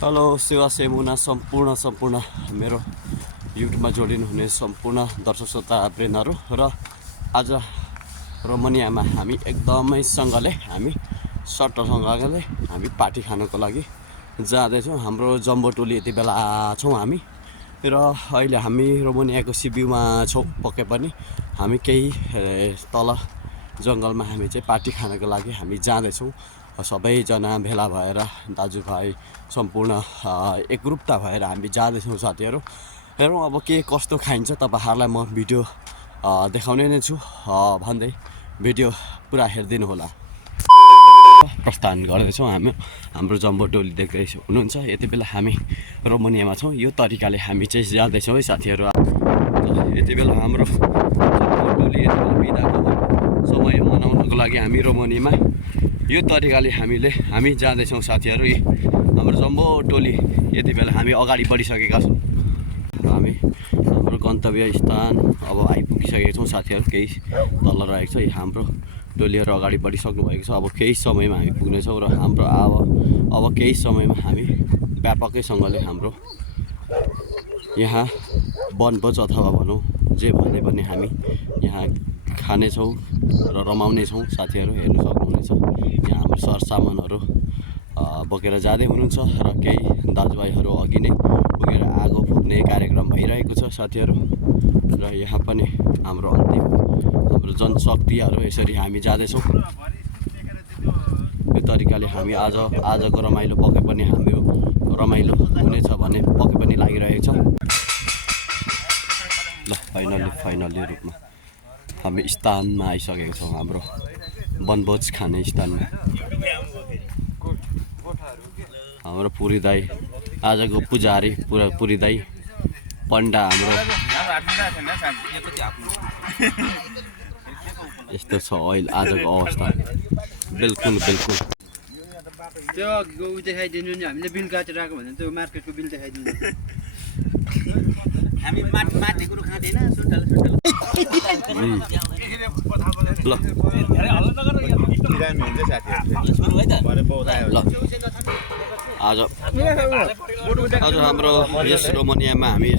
Hello सेवा सेमुना सम्पूर्ण मेरो युट्युबमा जोडिनु हुने सम्पूर्ण दर्शक श्रोता प्रेरणहरू र आज रोमानियामा हामी एकदमैसँगले हामी सट्टसँगले हामी पार्टी खानको लागि जाँदैछौँ। हाम्रो जम्बो टोली यति बेला छौँ हामी र अहिले हामी रोमानियाको सिबिउमा छौँ। पक्कै पनि हामी केही तल जङ्गलमा हामी चाहिँ पार्टी खानको लागि हामी जाँदैछौँ। सबैजना भेला भएर दाजुभाइ सम्पूर्ण एकग्रुपता भएर हामी जाँदैछौँ साथीहरू। हेरौँ अब के कस्तो खाइन्छ तपाईँहरूलाई म भिडियो देखाउने नै छु भन्दै भिडियो पुरा हेरिदिनु होला। प्रस्थान गर्दैछौँ हाम्रो जम्बो टोली देख्दै हुनुहुन्छ। यति बेला हामी रोमानियामा छौँ। यो तरिकाले हामी चाहिँ जाँदैछौँ है साथीहरू। यति बेला हाम्रो जम्बो टोली बिदाको समय मनाउनको लागि हामी रोमानियामा यो तरिकाले हामी जाँदैछौँ साथीहरू। हाम्रो जम्बो टोली यति बेला हामी अगाडि बढिसकेका छौँ। हामी हाम्रो गन्तव्य स्थान अब आइपुगिसकेका छौँ साथीहरू। केही तल रहेको छ हाम्रो टोलीहरू अगाडि बढिसक्नु भएको छ। अब केही समयमा हामी पुग्नेछौँ र हाम्रो अब केही समयमा हामी व्यापकैसँगले हाम्रो यहाँ वनभोज अथवा भनौँ जे भने पनि हामी यहाँ खानेछौँ र रमाउनेछौँ साथीहरू। हेर्नु सक्नुहुनेछ यहाँ हाम्रो सरसामानहरू बोकेर जाँदै हुनुहुन्छ र केही दाजुभाइहरू अघि नै पुगेर आगो फुक्ने कार्यक्रम भइरहेको छ साथीहरू। र यहाँ पनि हाम्रो हाम्रो जनशक्तिहरू यसरी हामी जाँदैछौँ। यो तरिकाले हामी आजको रमाइलो पक्कै पनि हाम्रो रमाइलो हुनेछ भन्ने पक्कै पनि लागिरहेको छ। ल फाइनल्ली रूपमा हामी स्थानमा आइसकेका छौँ, हाम्रो वनभोज खाने स्थानमा। हाम्रो पुरी दाई आजको पुजारी पुरी दाई पण्डा हाम्रो यस्तो छ अहिले आजको अवस्था। बिल्कुल त्यो गउ देखाइदिनु नि। हामीले बिल काटेर आएको भने त्यो मार्केटको बिल देखाइदिनु। हामी माथि कुरो खाँदैन सुन्टाल ल आज हाम्रो यस रोमानियामा हामी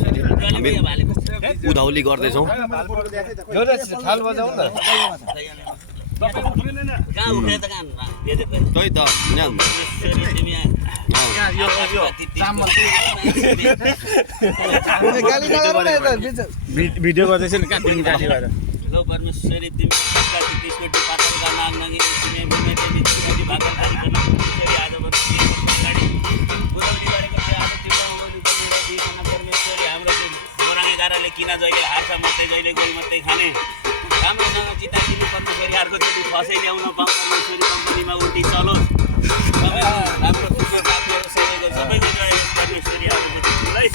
उधौली गर्दैछौँ। त्यही त भिडियो गर्दैछ नि कहाँ तिमी गाडी भएर लौ परमेश्वरी तिमी त्यसको पातलका नाग नगी तिमी बिमे तिमी तिमी भागल खाली गर्न परमेश्वरी आज बन्दी गाडी बुझाउनी गरेको छ। आज तिम्रो उनी तिम्रो दिसना परमेश्वरी हाम्रो मोराङे गाराले किना जहिले हार्छ मात्रै जहिले गोल मात्रै खाने राम्रोसँग चिता किन्नु परमेश्वरी अर्को चोटि फसै ल्याउन पाउँ परमेश्वरी कम्पनीमा उल्टी चलोस्। राम्रो ठुलो साथीहरू सबैको जय परमेश्वरी आज तिमीलाई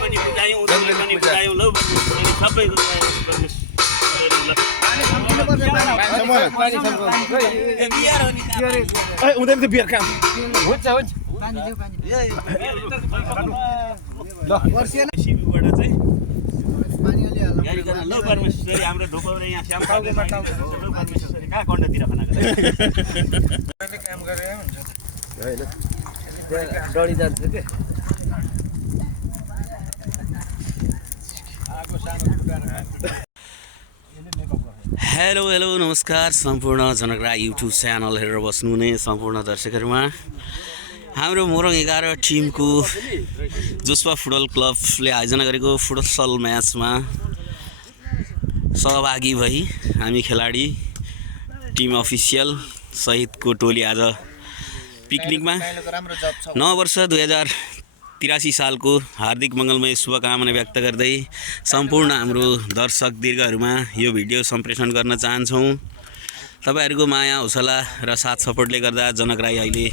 पनि बुझायौँ उनीहरूले पनि बुझायौँ। लौ परमेश्वरी सबैको जय परमेश्वरी। उनीहरू त बियर काम हुन्छ सिबीबाट चाहिँ लौ परमेश्वरी हाम्रो ढोकाउरे यहाँ श्याम परमेश्वरी कहाँ कण्डतिर खाना काम गरेर हुन्छ डढी जान्छ के हेलो नमस्कार सम्पूर्ण जनकराई युट्युब च्यानल हेरेर बस्नुहुने सम्पूर्ण दर्शकहरूमा हाम्रो मोरङ 11 टिमको जोस्वा फुटबल क्लबले आयोजना गरेको फुटसल म्याचमा सहभागी भई हामी खेलाडी टिम अफिसियल सहितको टोली आज पिकनिकमा नव वर्ष 2083 सालको हार्दिक मङ्गलमय शुभकामना व्यक्त गर्दै सम्पूर्ण हाम्रो दर्शक दीर्घहरूमा यो भिडियो सम्प्रेषण गर्न चाहन्छौँ। तपाईहरूको माया हौसला र साथ सपोर्टले गर्दा जनकराई अहिले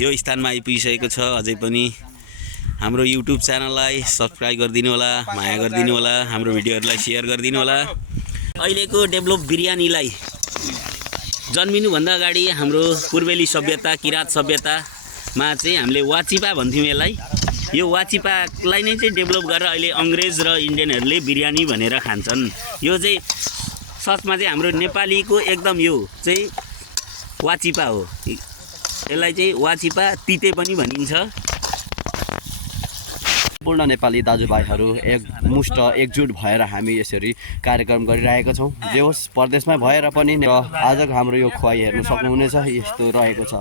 यो स्थानमा आइपुगिसकेको छ। अझै पनि हाम्रो युट्युब च्यानललाई सब्सक्राइब गरिदिनु होला, माया गरिदिनु होला, हाम्रो भिडियोहरूलाई सेयर गरिदिनु होला। अहिलेको डेभलप बिरयानीलाई जन्मिनुभन्दा अगाडि हाम्रो पूर्वेली सभ्यता किराँत सभ्यतामा चाहिँ हामीले वाचिपा भन्थ्यौँ यसलाई। यो वाचिपालाई नै चाहिँ डेभलप गरेर अहिले अङ्ग्रेज र इन्डियनहरूले बिरयानी भनेर खान्छन्। यो चाहिँ सचमा चाहिँ हाम्रो नेपालीको एकदम यो चाहिँ वाचिपा हो। यसलाई चाहिँ वाचिपा तिते पनि भनिन्छ। पूर्ण नेपाली दाजुभाइहरू एकमुष्ट एकजुट भएर हामी यसरी कार्यक्रम गरिरहेका छौँ। जे होस् परदेशमै भएर पनि र आजको हाम्रो यो खुवाई हेर्न सक्नुहुनेछ, यस्तो रहेको छ।